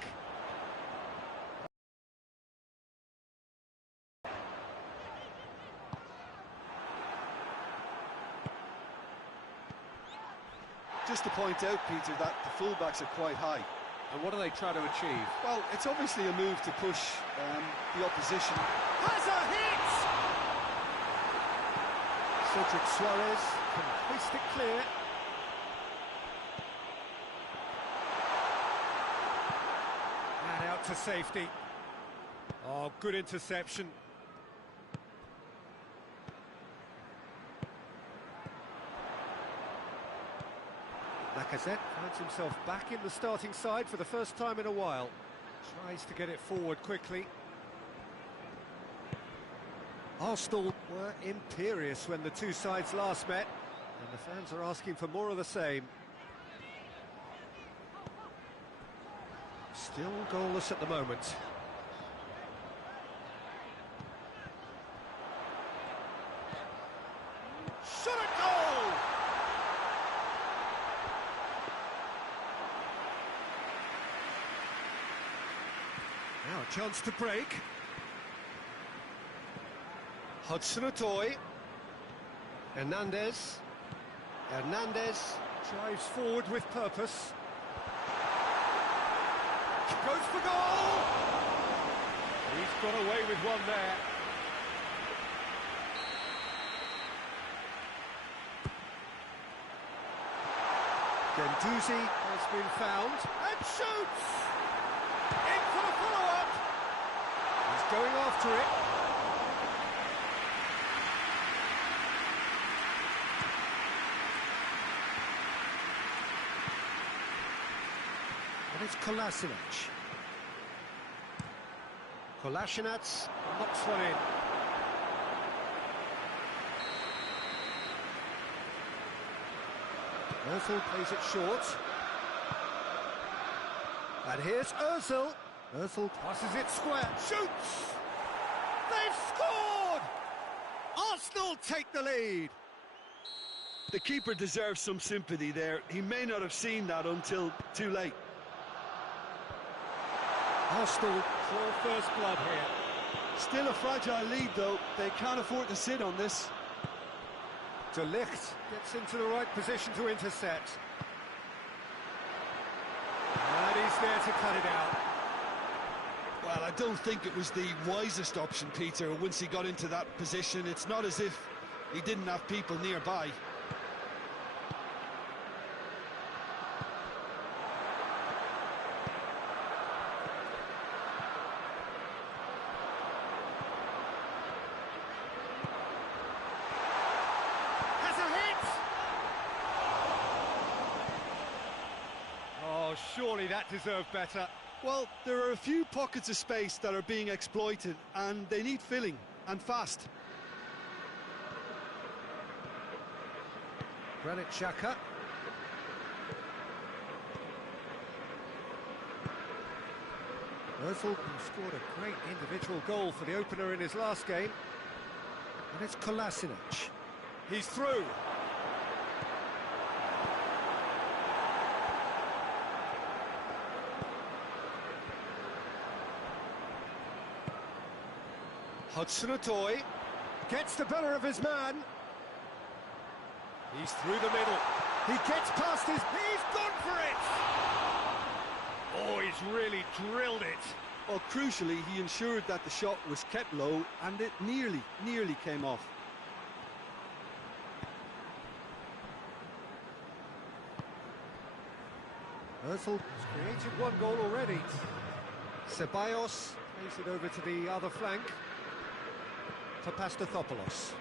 Just to point out, Peter, that the fullbacks are quite high. And what are they trying to achieve? Well, it's obviously a move to push the opposition. Has a hit! Cedric Suarez can hoist it clear. And out to safety. Oh, good interception. Lacazette finds himself back in the starting side for the first time in a while. Tries to get it forward quickly. Arsenal were imperious when the two sides last met, and the fans are asking for more of the same. Still goalless at the moment. Shot a goal! Now a chance to break. Hudson-Odoi. Hernandez drives forward with purpose. Goes for goal! He's got away with one there. Guendouzi has been found and shoots! In for the follow-up! He's going after it. And it's Kolasinac. Kolasinac knocks one in. Ozil plays it short. And here's Ozil. Ozil passes it square. Shoots! They've scored! Arsenal take the lead. The keeper deserves some sympathy there. He may not have seen that until too late. Arsenal for first blood here. Still a fragile lead, though. They can't afford to sit on this. De Ligt gets into the right position to intercept. And he's there to cut it out. Well, I don't think it was the wisest option, Peter, once he got into that position. It's not as if he didn't have people nearby. Surely that deserved better. Well, there are a few pockets of space that are being exploited, and they need filling, and fast. Granit Xhaka. Ozil, who scored a great individual goal for the opener in his last game. And it's Kolasinac. He's through. Hudson-Odoi gets the better of his man. He's through the middle. He gets past his... He's gone for it! Oh, he's really drilled it. Well, crucially, he ensured that the shot was kept low, and it nearly came off. Ozil has created one goal already. Ceballos plays it over to the other flank. To Pastathopoulos.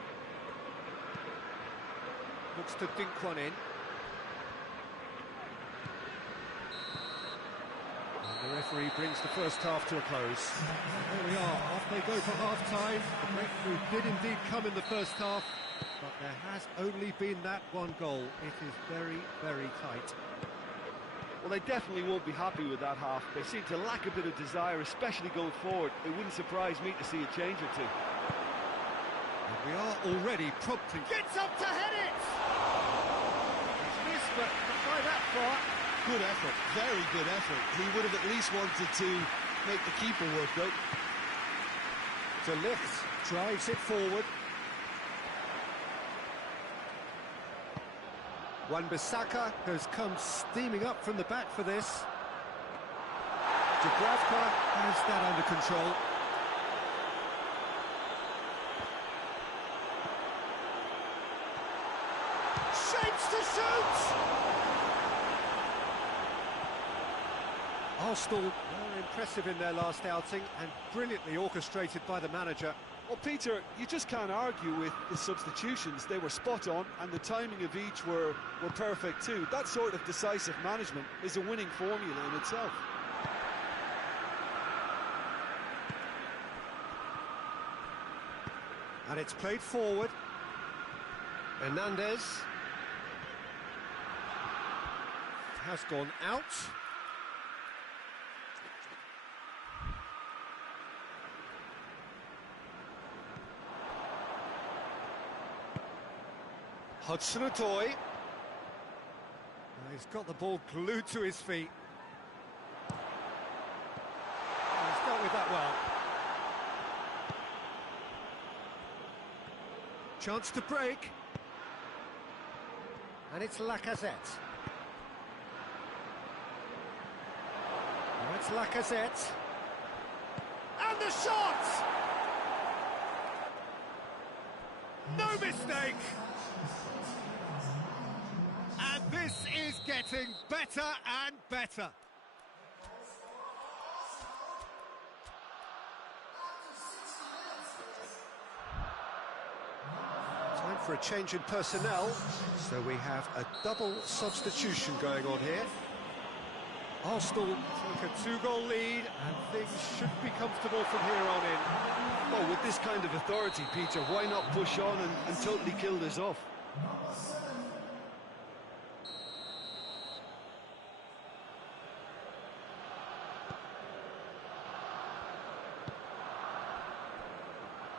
Looks to dink one in. And the referee brings the first half to a close. There we are, off they go for half-time. The breakthrough did indeed come in the first half, but there has only been that one goal. It is very, very tight. Well, they definitely won't be happy with that half. They seem to lack a bit of desire, especially going forward. It wouldn't surprise me to see a change or two. And we are already prompting... Gets up to head it! He's missed, but not by that far. Good effort, very good effort. He would have at least wanted to make the keeper work, though. De Ligt drives it forward. Wan-Bissaka has come steaming up from the back for this. Dubravka has that under control. Shapes to shoot! Arsenal were impressive in their last outing and brilliantly orchestrated by the manager. Well, Peter, you just can't argue with the substitutions. They were spot on, and the timing of each were perfect too. That sort of decisive management is a winning formula in itself. And it's played forward. Hernandez has gone out. Hudson-Odoi. He's got the ball glued to his feet. He's dealt with that well. Chance to break. And it's Lacazette. Now it's Lacazette. And the shot! No mistake! And this is getting better and better. Time for a change in personnel, so we have a double substitution going on here. Arsenal take a 2-goal lead, and things should be comfortable from here on in. Well, with this kind of authority, Peter, why not push on and totally kill this off?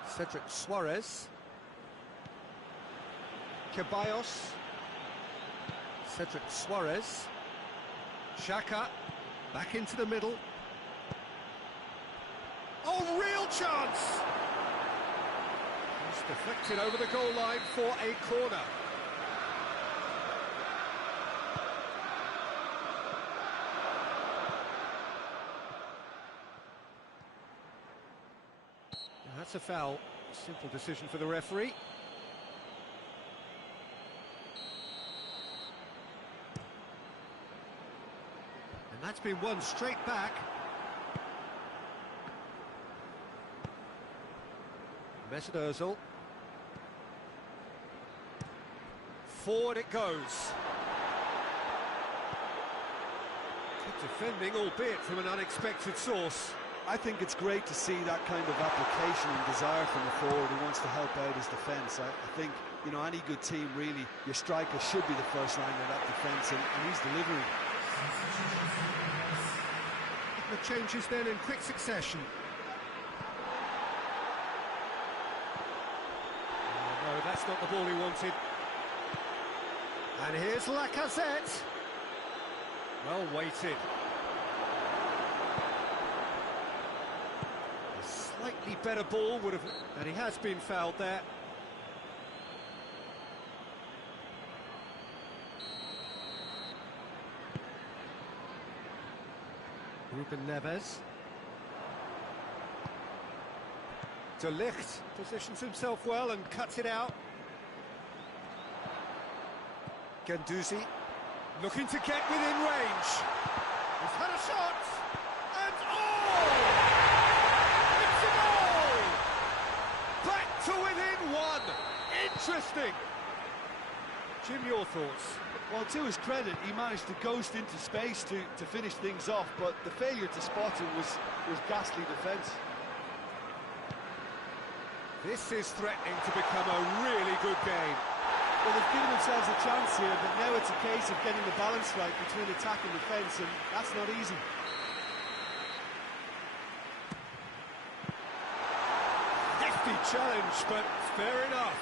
Cedric Suarez. Ceballos. Cedric Suarez. Xhaka. Back into the middle. Oh, real chance! It's deflected over the goal line for a corner. That's a foul. Simple decision for the referee. And that's been won straight back. Mesut Ozil. Forward it goes. Good defending, albeit from an unexpected source. I think it's great to see that kind of application and desire from the forward who wants to help out his defence. I think, you know, any good team, really, your striker should be the first line of that defence, and he's delivering. The changes then in quick succession. Oh, no, that's not the ball he wanted. And here's Lacazette. Well weighted. Slightly slightly better ball would have... And he has been fouled there. Ruben Neves. De Ligt positions himself well and cuts it out. Guendouzi looking to get within range. He's had a shot, and it's a goal! Back to within one. Interesting. Jim, your thoughts? Well, to his credit, he managed to ghost into space to finish things off, but the failure to spot him was ghastly defence. This is threatening to become a really good game. Well, they've given themselves a chance here, but now it's a case of getting the balance right between attack and defence, and that's not easy. Hefty challenge, but fair enough.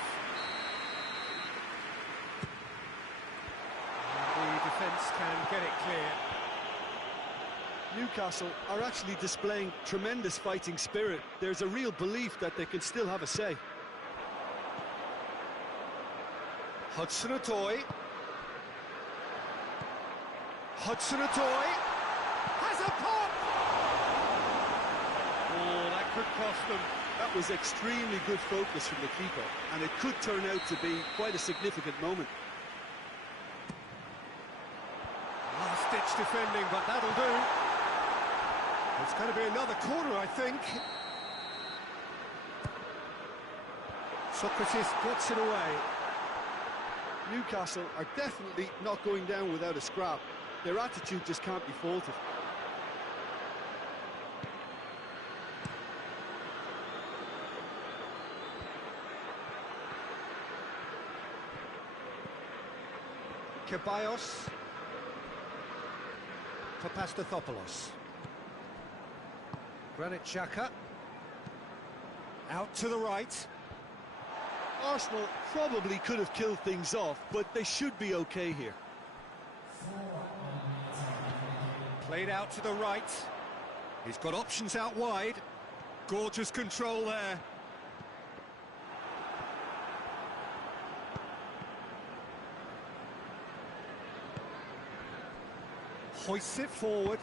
And the defence can get it clear. Newcastle are actually displaying tremendous fighting spirit. There's a real belief that they can still have a say. Hudson-Odoi. Hudson-Odoi has a pop! Oh, that could cost them. That was extremely good focus from the keeper, and it could turn out to be quite a significant moment. Last-ditch defending, but that'll do. It's going to be another corner, I think. Socrates gets it away. Newcastle are definitely not going down without a scrap. Their attitude just can't be faulted. Ceballos. Papastathopoulos. Granit Xhaka. Out to the right. Arsenal probably could have killed things off, but they should be okay here. Played out to the right. He's got options out wide. Gorgeous control there. Hoists it forward.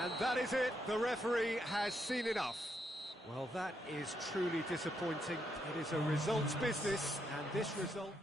And that is it. The referee has seen enough. Well, that is truly disappointing. It is a results business, and this result...